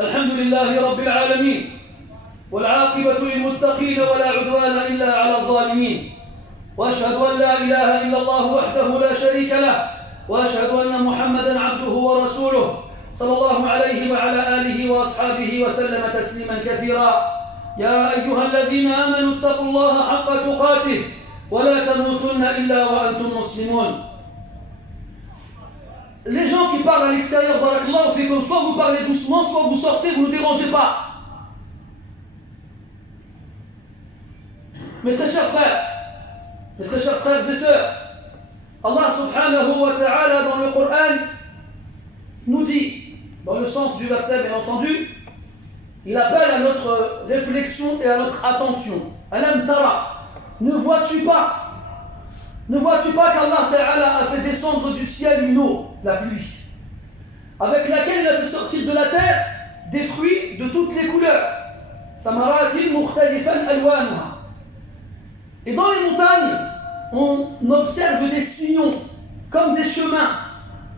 الحمد لله رب العالمين والعاقبة للمتقين ولا عدوان إلا على الظالمين وأشهد أن لا إله إلا الله وحده لا شريك له وأشهد أن محمدا عبده ورسوله صلى الله عليه وعلى آله وأصحابه وسلم تسليما كثيرا يا أيها الذين آمنوا اتقوا الله حق تقاته ولا تموتن إلا وأنتم مسلمون. Les gens qui parlent à l'extérieur, barakallahu fikum, soit vous parlez doucement, soit vous sortez, vous ne dérangez pas. Mes très chers frères et sœurs, Allah subhanahu wa ta'ala dans le Coran nous dit, dans le sens du verset bien entendu, il appelle à notre réflexion et à notre attention. Alam tara, ne vois-tu pas qu'Allah Ta'ala a fait descendre du ciel une eau, la pluie, avec laquelle il a fait sortir de la terre des fruits de toutes les couleurs. Samaratin mukhtalifan alwanuha. Et dans les montagnes, on observe des sillons, comme des chemins,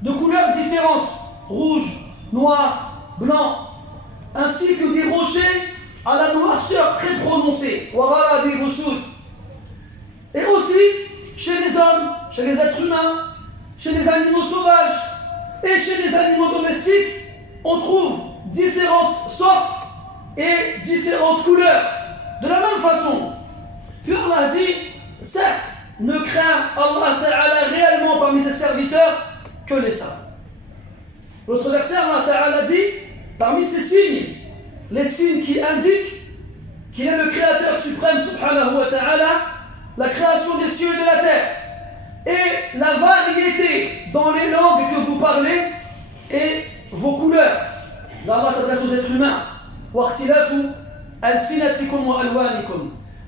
de couleurs différentes, rouge, noir, blanc, ainsi que des rochers à la noirceur très prononcée. Et aussi, chez les hommes, chez les êtres humains, chez les animaux sauvages et chez les animaux domestiques, on trouve différentes sortes et différentes couleurs. De la même façon, puis Allah dit, certes, ne craint Allah Ta'ala réellement parmi ses serviteurs que les sages. L'autre verset, Allah Ta'ala dit, parmi ces signes, les signes qui indiquent qu'il est le Créateur suprême, subhanahu wa ta'ala, la création des cieux et de la terre, et la variété dans les langues que vous parlez et vos couleurs. Là, Allah s'adresse aux êtres humains.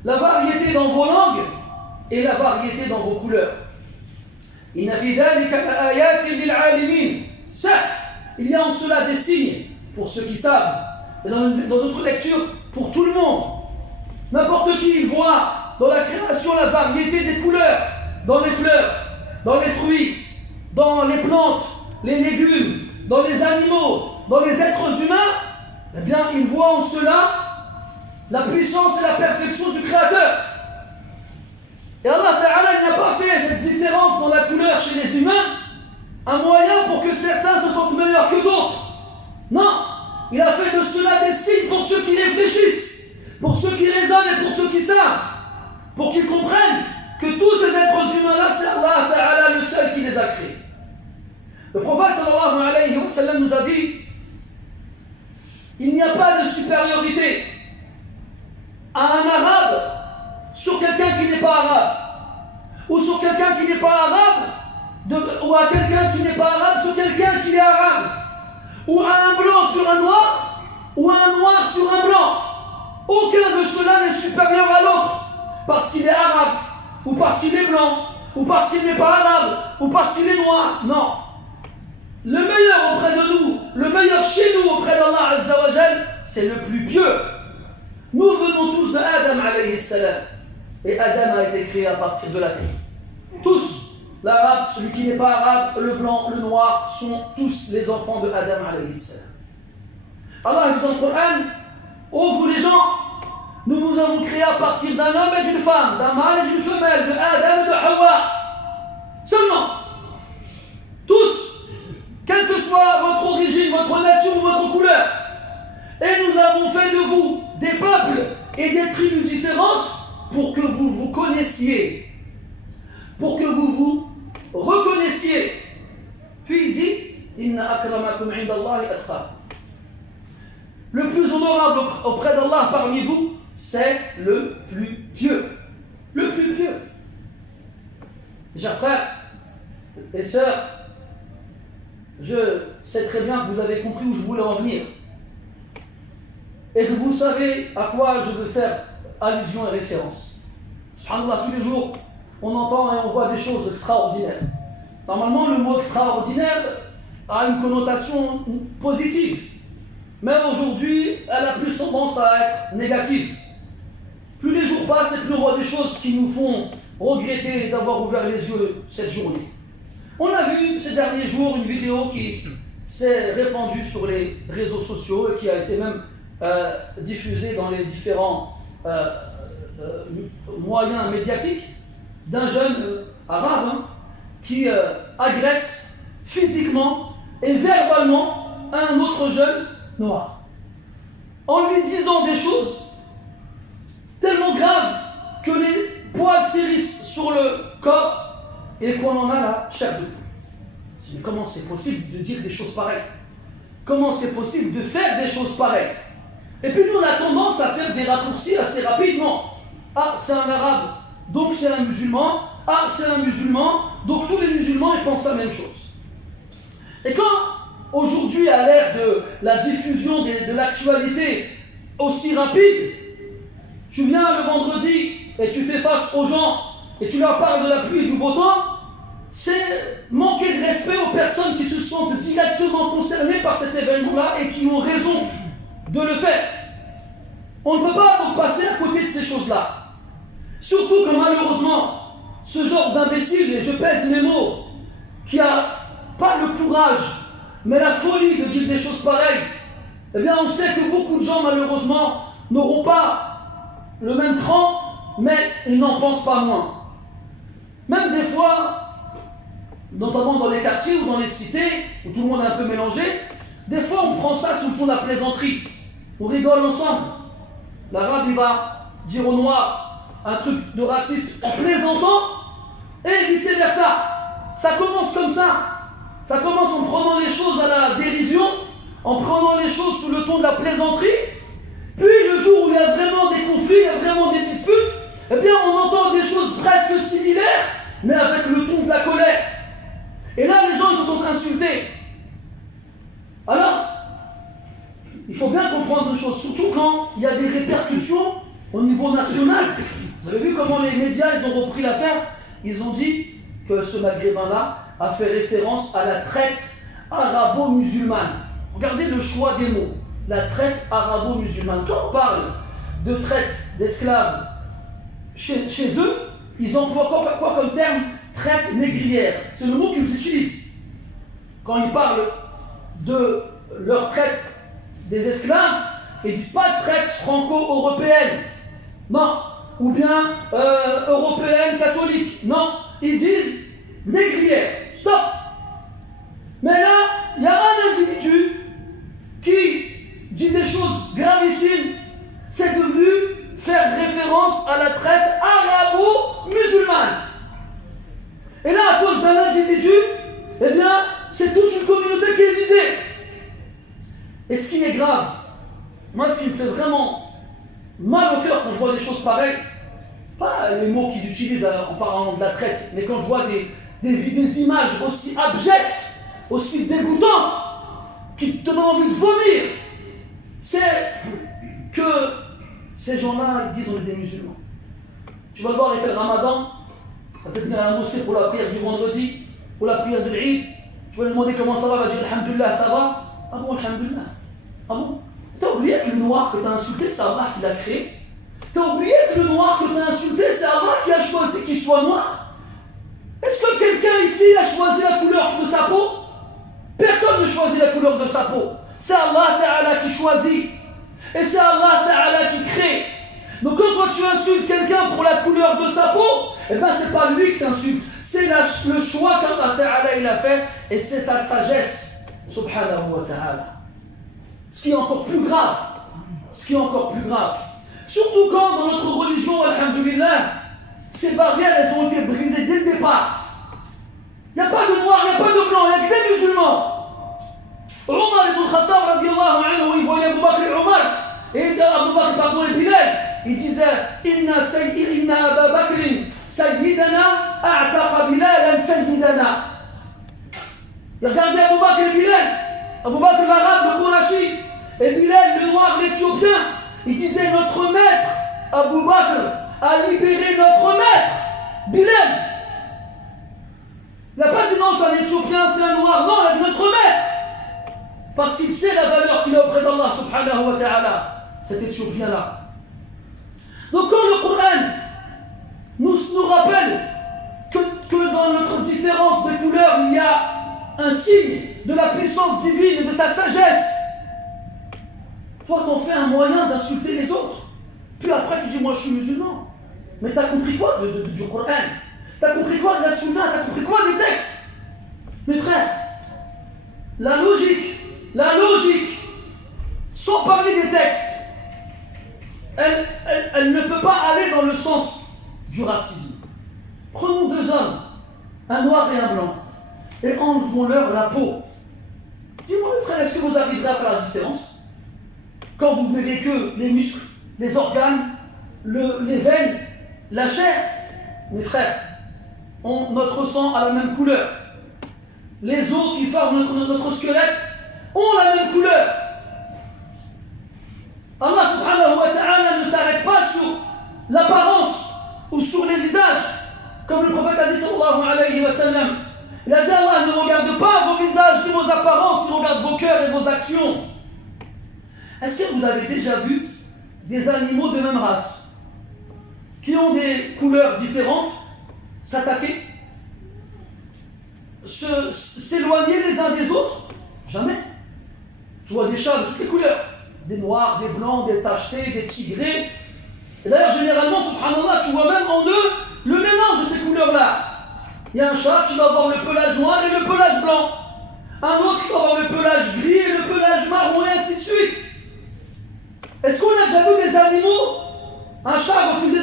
La variété dans vos langues et la variété dans vos couleurs. Certes, il y a en cela des signes pour ceux qui savent. Et dans notre lecture, pour tout le monde. N'importe qui voit dans la création la variété des couleurs, dans les fleurs, dans les fruits, dans les plantes, les légumes, dans les animaux, dans les êtres humains, eh bien, il voit en cela la puissance et la perfection du Créateur. Et Allah Ta'ala n'a pas fait cette différence dans la couleur chez les humains un moyen pour que certains se sentent meilleurs que d'autres. Non, il a fait de cela des signes pour ceux qui réfléchissent, pour ceux qui raisonnent et pour ceux qui savent, pour qu'ils comprennent que tous ces êtres humains-là, c'est Allah Ta'ala le seul qui les a créés. Le prophète sallallahu alayhi wa sallam nous a dit, il n'y a pas de supériorité à un arabe sur quelqu'un qui n'est pas arabe, ou sur quelqu'un qui n'est pas arabe, ou à quelqu'un qui n'est pas arabe sur quelqu'un qui est arabe, ou à un blanc sur un noir, ou à un noir sur un blanc. Aucun de cela n'est supérieur à l'autre, parce qu'il est arabe, ou parce qu'il est blanc, ou parce qu'il n'est pas arabe, ou parce qu'il est noir. Non. Le meilleur auprès de nous, le meilleur chez nous auprès d'Allah Azza wa Jal, c'est le plus pieux. Nous venons tous de Adam alayhi salam. Et Adam a été créé à partir de la terre. Tous. L'arabe, celui qui n'est pas arabe, le blanc, le noir, sont tous les enfants de Adam alayhi salam. Allah dit dans le Coran, ô vous les gens, nous vous avons créé à partir d'un homme et d'une femme, d'un mâle et d'une femelle, de Adam et de Hawa. Seulement. Tous. Quelle que soit votre origine, votre nature ou votre couleur. Et nous avons fait de vous des peuples et des tribus différentes pour que vous vous connaissiez. Pour que vous vous reconnaissiez. Puis il dit, Inna akramakum indallahi atqakum. Le plus honorable auprès d'Allah parmi vous, c'est le plus pieux. Le plus pieux. Chers frères et sœurs, je sais très bien que vous avez compris où je voulais en venir. Et que vous savez à quoi je veux faire allusion et référence. Subhanallah, tous les jours, on entend et on voit des choses extraordinaires. Normalement, le mot extraordinaire a une connotation positive. Mais aujourd'hui, elle a plus tendance à être négative. Plus les jours passent et plus on voit des choses qui nous font regretter d'avoir ouvert les yeux cette journée. On a vu ces derniers jours une vidéo qui s'est répandu sur les réseaux sociaux et qui a été même diffusé dans les différents moyens médiatiques d'un jeune arabe qui agresse physiquement et verbalement un autre jeune noir en lui disant des choses tellement graves que les poils s'hérissent sur le corps et qu'on en a la chair de poule. Mais comment c'est possible de dire des choses pareilles? Comment c'est possible de faire des choses pareilles? Et puis nous, on a tendance à faire des raccourcis assez rapidement. Ah, c'est un arabe, donc c'est un musulman. Ah, c'est un musulman, donc tous les musulmans, ils pensent la même chose. Et quand, aujourd'hui, à l'ère de la diffusion de l'actualité aussi rapide, tu viens le vendredi et tu fais face aux gens et tu leur parles de la pluie et du beau temps, c'est manquer de respect aux personnes qui se sentent directement concernées par cet événement-là et qui ont raison de le faire. On ne peut pas donc passer à côté de ces choses-là. Surtout que malheureusement, ce genre d'imbécile, et je pèse mes mots, qui n'a pas le courage, mais la folie de dire des choses pareilles, eh bien on sait que beaucoup de gens malheureusement n'auront pas le même cran, mais ils n'en pensent pas moins. Même des fois, notamment dans les quartiers ou dans les cités, où tout le monde est un peu mélangé, des fois on prend ça sous le ton de la plaisanterie. On rigole ensemble. L'arabe il va dire au noir un truc de raciste en plaisantant, et vice versa. Ça commence comme ça. Ça commence en prenant les choses à la dérision, en prenant les choses sous le ton de la plaisanterie. Puis le jour où il y a vraiment des conflits, il y a vraiment des disputes, eh bien on entend des choses presque similaires, mais avec le ton de la colère. Et là les gens se sont insultés. Alors, il faut bien comprendre une chose, surtout quand il y a des répercussions au niveau national. Vous avez vu comment les médias ils ont repris l'affaire? Ils ont dit que ce maghrébin-là a fait référence à la traite arabo-musulmane. Regardez le choix des mots. La traite arabo-musulmane. Quand on parle de traite d'esclaves chez eux, ils emploient quoi comme terme? Traite négrière. C'est le mot qu'ils utilisent. Quand ils parlent de leur traite des esclaves, ils ne disent pas traite franco-européenne. Non. Ou bien européenne catholique. Non. Ils disent négrière. Stop. Mais là, il y a un individu qui dit des choses gravissimes. C'est devenu faire référence à la traite arabo-musulmane. Et là, à cause d'un individu, eh bien, c'est toute une communauté qui est visée. Et ce qui est grave, moi, ce qui me fait vraiment mal au cœur quand je vois des choses pareilles, pas les mots qu'ils utilisent en parlant de la traite, mais quand je vois des images aussi abjectes, aussi dégoûtantes, qui te donnent envie de vomir, c'est que ces gens-là, ils disent on est des musulmans. Tu vas le voir, il fait le ramadan, tu vas peut-être venir à la mosquée pour la prière du vendredi, pour la prière de l'Eid, tu vas lui demander comment ça va, il va dire alhamdulillah, ça va. Ah bon, alhamdulillah. Ah bon? T'as oublié que le noir que t'as insulté, c'est Allah qui l'a créé? T'as oublié que le noir que t'as insulté, c'est Allah qui a choisi qu'il soit noir? Est-ce que quelqu'un ici a choisi la couleur de sa peau? Personne ne choisit la couleur de sa peau. C'est Allah Ta'ala qui choisit. Et c'est Allah Ta'ala qui crée. Donc quand toi tu insultes quelqu'un pour la couleur de sa peau, eh bien c'est pas lui que t'insultes. C'est le choix qu'Allah Ta'ala il a fait. Et c'est sa sagesse. Subhanahu wa ta'ala. Ce qui est encore plus grave. Ce qui est encore plus grave. Surtout quand dans notre religion, alhamdulillah, ces barrières elles ont été brisées dès le départ. Il n'y a pas de noir, il n'y a pas de blanc, il n'y a que des musulmans. Omar ibn Khattab radiallahu anhu, il voyait Abu Bakr et Omar, et Abu Bakr pardon et Bilal, il disait Inna Abu Bakr sayyidana a'taqa Bilalan sayyidana. Il regardait Abu Bakr et Bilal, Abu Bakr l'arabe, le Qurashi, et Bilal le noir, l'éthiopien. Il disait notre maître, Abu Bakr, a libéré notre maître, Bilal. Il n'a pas dit non, c'est un éthiopien, c'est un noir. Non, il a dit notre maître. Parce qu'il sait la valeur qu'il a auprès d'Allah, subhanahu wa ta'ala, cet éthiopien-là. Donc quand le Coran nous rappelle que dans notre différence de couleur, il y a un signe de la puissance divine et de sa sagesse. Toi, t'en fais un moyen d'insulter les autres. Puis après, tu dis, moi, je suis musulman. Mais t'as compris quoi du Coran? T'as compris quoi de la Sunna? T'as compris quoi des textes? Mes frères, la logique, sans parler des textes, elle ne peut pas aller dans le sens du racisme. Prenons deux hommes, un noir et un blanc, et enlevons-leur la peau. Dis-moi, mes frères, est-ce que vous arriverez à faire la différence? Quand vous ne verrez que les muscles, les organes, les veines, la chair, mes frères, notre sang a la même couleur. Les os qui forment notre squelette ont la même couleur. Allah subhanahu wa ta'ala ne s'arrête pas sur l'apparence ou sur les visages. Comme le prophète a dit sallallahu alayhi wa sallam. Il a dit Allah ne regarde pas vos visages ni vos apparences, il regarde vos cœurs et vos actions. Est-ce que vous avez déjà vu des animaux de même race qui ont des couleurs différentes s'attaquer, s'éloigner les uns des autres? Jamais. Je vois des chats de toutes les couleurs, des noirs, des blancs, des tachetés, des tigrés. Et d'ailleurs, généralement, subhanallah, tu vois même en eux le mélange de ces couleurs-là. Il y a un chat qui va avoir le pelage noir et le pelage blanc. Un autre qui va avoir le pelage gris et le pelage marron, et ainsi de suite. Est-ce qu'on a déjà vu des animaux, un chat refuser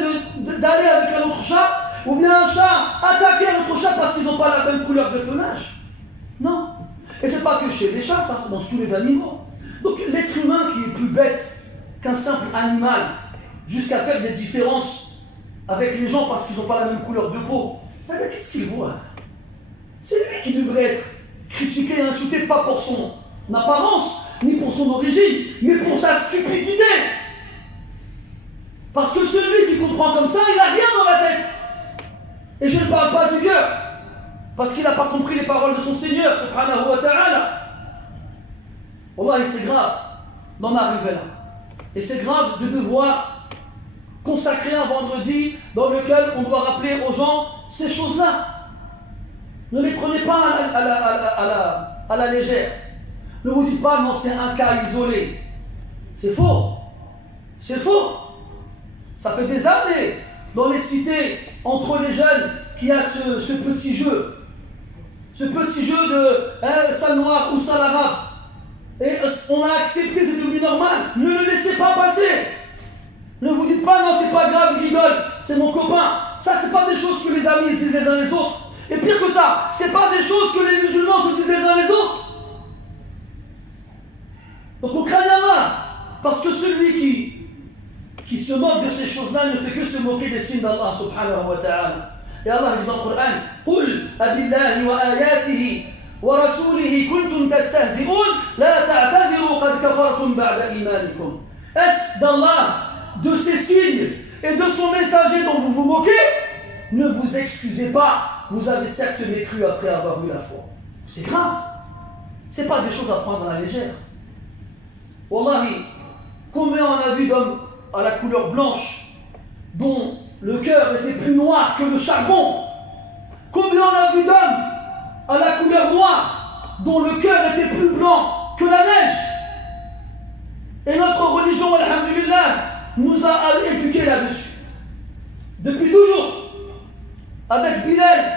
d'aller avec un autre chat, ou bien un chat attaquer un autre chat parce qu'ils n'ont pas la même couleur de pelage? Non. Et c'est pas que chez les chats, ça, c'est dans tous les animaux. Donc l'être humain qui est plus bête qu'un simple animal, jusqu'à faire des différences avec les gens parce qu'ils n'ont pas la même couleur de peau, qu'est-ce qu'il voit? C'est lui qui devrait être critiqué et insulté, pas pour son apparence, ni pour son origine, mais pour sa stupidité. Parce que celui qui comprend comme ça, il n'a rien dans la tête. Et je ne parle pas du cœur, parce qu'il n'a pas compris les paroles de son Seigneur, subhanahu wa ta'ala. Wallah, c'est grave d'en arriver là. Et c'est grave de devoir consacrer un vendredi dans lequel on doit rappeler aux gens ces choses-là. Ne les prenez pas à la légère. Ne vous dites pas, non, c'est un cas isolé. C'est faux. C'est faux. Ça fait des années dans les cités, entre les jeunes, qu'il y a ce petit jeu. Ce petit jeu de sale noir ou sale arabe. Et on a accepté, c'est devenu normal. Ne le laissez pas passer. Ne vous dites pas, non, c'est pas grave, il rigole, c'est mon copain. Ça, c'est pas des choses que les amis se disent les uns les autres. Et pire que ça, c'est pas des choses que les musulmans se disent les uns les autres. Donc on craint Allah, parce que celui qui se moque de ces choses-là ne fait que se moquer des signes d'Allah subhanahu wa ta'ala. Et Allah dit dans le Coran, قُلْ أَبِاللَّهِ وَآيَاتِهِ وَرَسُولِهِ كُنْتُمْ تَسْتَهْزِئُونَ لَا تَعْتَذِرُوا قَدْ كَفَرْتُمْ بَعْدَ إِيمَانِكُمْ. Est-ce d'Allah, de ses signes et de son messager dont vous vous moquez? Ne vous excusez pas, vous avez certes mécru après avoir eu la foi. C'est grave. C'est pas des choses à prendre à la légère. Wallahi, combien on a vu d'hommes à la couleur blanche dont le cœur était plus noir que le charbon? Combien on a vu d'hommes à la couleur noire dont le cœur était plus blanc que la neige? Et notre religion, alhamdulillah, nous a éduqués là-dessus. Depuis toujours. Avec Bilal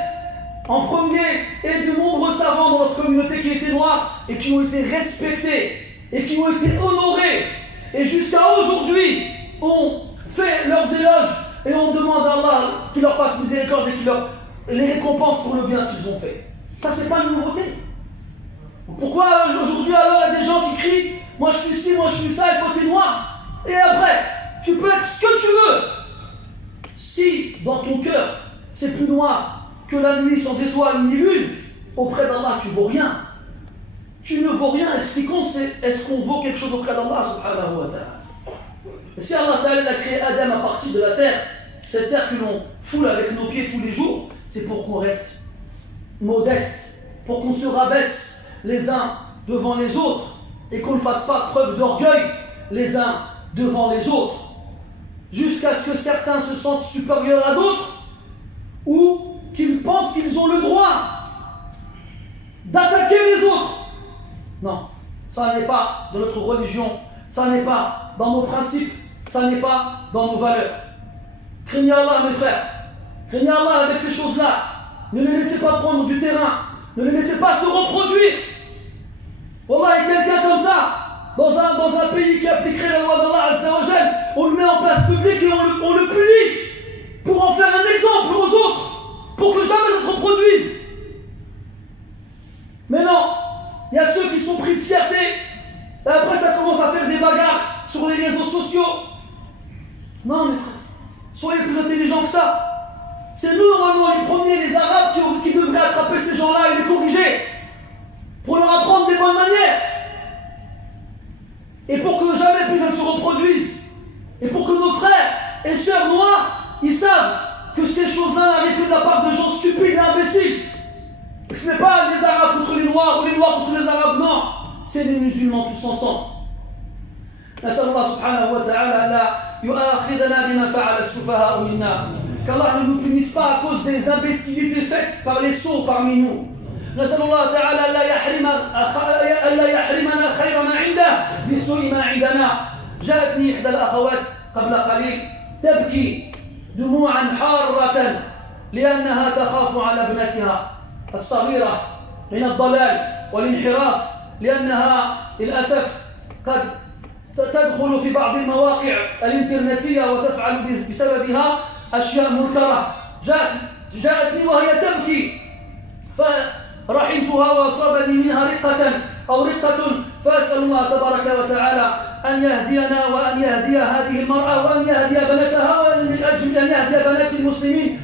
en premier et de nombreux savants dans notre communauté qui étaient noirs et qui ont été respectés et qui ont été honorés. Et jusqu'à aujourd'hui, on fait leurs éloges et on demande à Allah qu'il leur fasse miséricorde et qu'il leur les récompense pour le bien qu'ils ont fait. Ça, c'est pas une nouveauté. Pourquoi aujourd'hui alors il y a des gens qui crient « Moi je suis ci, moi je suis ça, et toi t'es noir » et après, tu peux être ce que tu veux. Si dans ton cœur, c'est plus noir que la nuit sans étoiles ni lune, auprès d'Allah tu vaux rien. Tu ne vaux rien, et ce qui compte c'est est-ce qu'on vaut quelque chose auprès d'Allah subhanahu wa ta'ala. Et si Allah ta'ala a créé Adam à partir de la terre, cette terre que l'on foule avec nos pieds tous les jours, c'est pour qu'on reste modeste, pour qu'on se rabaisse les uns devant les autres et qu'on ne fasse pas preuve d'orgueil les uns devant les autres, jusqu'à ce que certains se sentent supérieurs à d'autres ou qu'ils pensent qu'ils ont le droit d'attaquer les autres Non, ça n'est pas dans notre religion, ça n'est pas dans nos principes, ça n'est pas dans nos valeurs. Craignez Allah, mes frères. Craignez Allah avec ces choses-là. Ne les laissez pas prendre du terrain. Ne les laissez pas se reproduire. Wallah, quelqu'un comme ça, dans un pays qui appliquerait la loi d'Allah Azza wa Jal, on le met en place publique et on le punit pour en faire un exemple aux autres, pour que jamais ça se reproduise. Mais non, il y a ceux qui sont pris de fierté, et après ça commence à faire des bagarres sur les réseaux sociaux. Non, mes frères, soyez plus intelligents que ça. C'est nous, normalement, les premiers, les Arabes, qui devraient attraper ces gens-là et les corriger, pour leur apprendre des bonnes manières, et pour que jamais plus elles se reproduisent, et pour que nos frères et sœurs noirs, ils savent que ces choses-là n'arrivent que de la part de gens stupides et imbéciles. Et que ce n'est pas les Arabes contre les Noirs, ou les Noirs contre les Arabes, non, c'est les musulmans tous ensemble. نسأل الله سبحانه وتعالى لا يؤاخذنا بما فعل السفهاء منا. Qu'Allah ne nous punisse pas à cause des imbécilités faites par les sots parmi nous. نسأل الله تعالى ألا يحرمنا خير ما عنده بسوء ما عندنا. جاءتني إحدى الأخوات قبل قليل تبكي دموعا حارة لأنها تخاف على ابنتها الصغيرة من الضلال والانحراف، لأنها للأسف قد تدخل في بعض المواقع الإنترنتية وتفعل بسببها أشياء منكرة. جاءتني وهي تبكي فرحمتها وأصابني منها رقة، فأسأل الله تبارك وتعالى أن يهدينا وأن يهدي هذه المرأة وأن يهدي بنتها وأن يهدي بنات المسلمين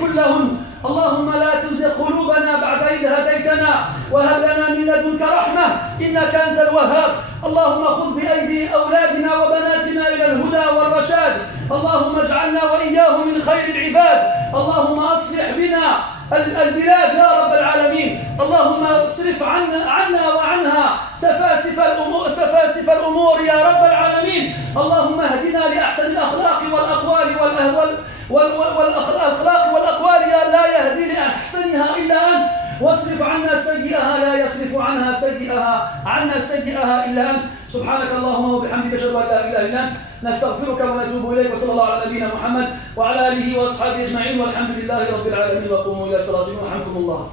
كلهن. اللهم لا تزغ قلوبنا بعد إذ هديتنا وهب لنا من لدنك رحمة إنك أنت الوهاب. اللهم خذ بأيدي أولادنا وبناتنا إلى الهدى والرشاد. اللهم اجعلنا وإياهم من خير العباد. اللهم أصلح بنا البلاد يا رب العالمين. اللهم اصرف عنا وعنها سفاسف الأمور يا رب العالمين. اللهم اهدنا لأحسن الأخلاق والأقوال والأخلاق والأقوال لا يهدي لأحسنها إلا أنت، واصرف عنا سيئها لا يصرف عنا سيئها إلا أنت. سبحانك اللهم وبحمدك أشهد أن لا إله إلا أنت نستغفرك ونتوب إليك. وصلى الله على نبينا محمد وعلى آله وأصحابه أجمعين والحمد لله رب العالمين. وقوموا إلى صلاتكم ورحمكم الله.